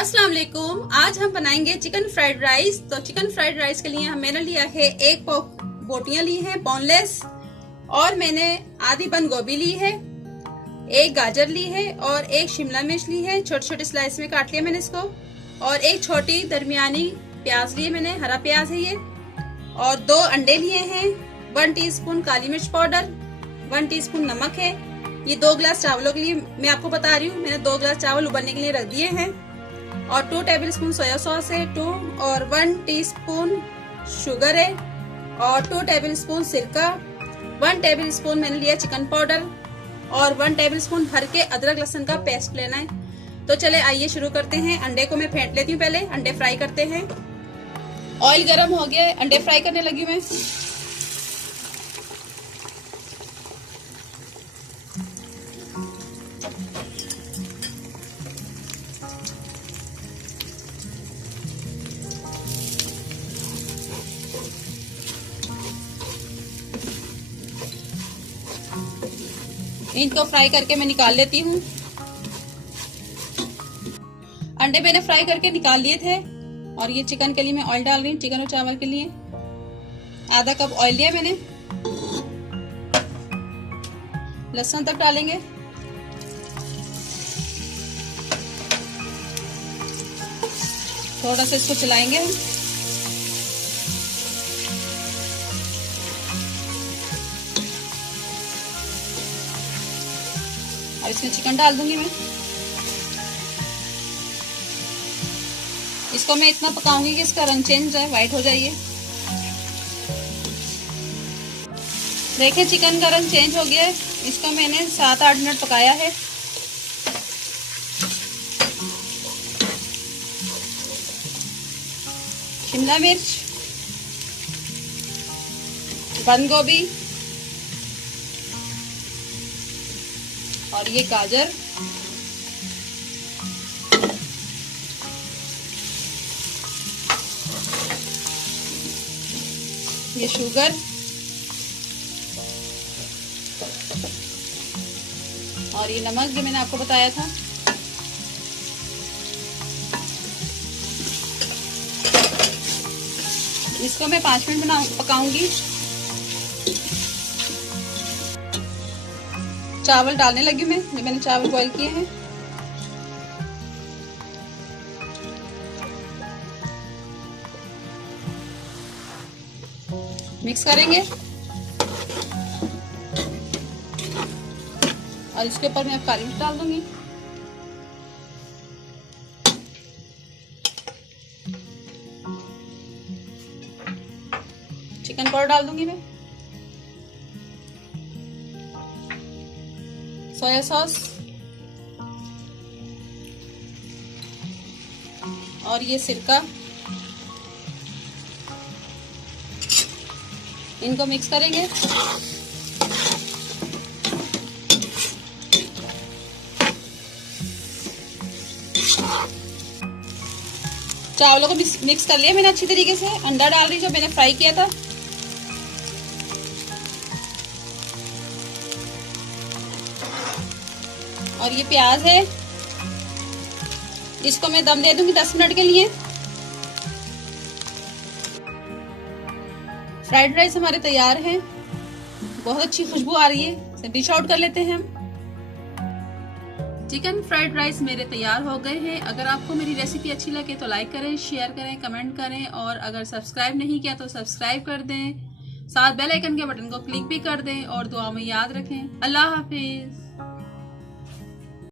अस्सलाम वालेकुम। आज हम बनाएंगे चिकन फ्राइड राइस। तो चिकन फ्राइड राइस के लिए मैंने लिया है एक बोटियां ली हैं बोनलेस, और मैंने आधी बंद गोभी ली है, एक गाजर ली है और एक शिमला मिर्च ली है, छोटे छोटे स्लाइस में काट लिया मैंने इसको, और एक छोटी दरमियानी प्याज ली है मैंने, हरा प्याज है ये, और 2 अंडे लिए हैं, 1 टीस्पून काली मिर्च पाउडर, 1 टीस्पून नमक है। ये 2 गिलास चावलों के लिए मैं आपको बता रही हूँ, मैंने 2 गिलास चावल उबलने के लिए रख दिए हैं, और 2 टेबलस्पून सोया सॉस है 2, और 1 टीस्पून शुगर है, और 2 टेबलस्पून सिरका, 1 टेबलस्पून मैंने लिया चिकन पाउडर, और 1 टेबलस्पून भर के अदरक लहसुन का पेस्ट लेना है। तो चले आइए शुरू करते हैं। अंडे को मैं फेंट लेती हूँ, पहले अंडे फ्राई करते हैं। ऑयल गर्म हो गया, अंडे फ्राई करने लगी मैं। इनको फ्राई करके मैं निकाल लेती हूँ। अंडे मैंने फ्राई करके निकाल लिए थे, और ये चिकन के लिए मैं ऑयल डाल रही हूँ। चिकन और चावल के लिए आधा कप ऑयल लिया मैंने। लहसुन तक डालेंगे, थोड़ा सा इसको चलाएंगे हम। और इसमें चिकन डाल दूंगी मैं। इसको मैं इतना पकाऊंगी कि इसका रंग चेंज हो जाए, व्हाइट हो जाए। देखिए चिकन का रंग चेंज हो गया है। इसको मैंने 7-8 मिनट पकाया है। शिमला मिर्च, बंद गोभी और ये गाजर, ये शुगर, और ये नमक जो मैंने आपको बताया था। इसको मैं 5 मिनट पकाऊंगी। चावल डालने लगी मैं, जो मैंने चावल बॉईल किए हैं। मिक्स करेंगे, और इसके ऊपर मैं अब काली मिर्च डाल दूंगी। चिकन पाउडर डाल दूंगी मैं, सोया सॉस, और ये सिरका। इनको मिक्स करेंगे। चावलों को मिक्स कर लिया मैंने अच्छी तरीके से। अंडा डाल रही जो मैंने फ्राई किया था। और ये प्याज है, इसको मैं दम दे दूंगी 10 मिनट के लिए। फ्राइड राइस हमारे तैयार हैं। बहुत अच्छी खुशबू आ रही है। इसे डिश आउट कर लेते हैं हम। चिकन फ्राइड राइस मेरे तैयार हो गए हैं। अगर आपको मेरी रेसिपी अच्छी लगे तो लाइक करें, शेयर करें, कमेंट करें, और अगर सब्सक्राइब नहीं किया तो सब्सक्राइब कर दें। साथ बेल आइकन के बटन को क्लिक भी कर दें, और दुआ में याद रखें। अल्लाह हाफिज।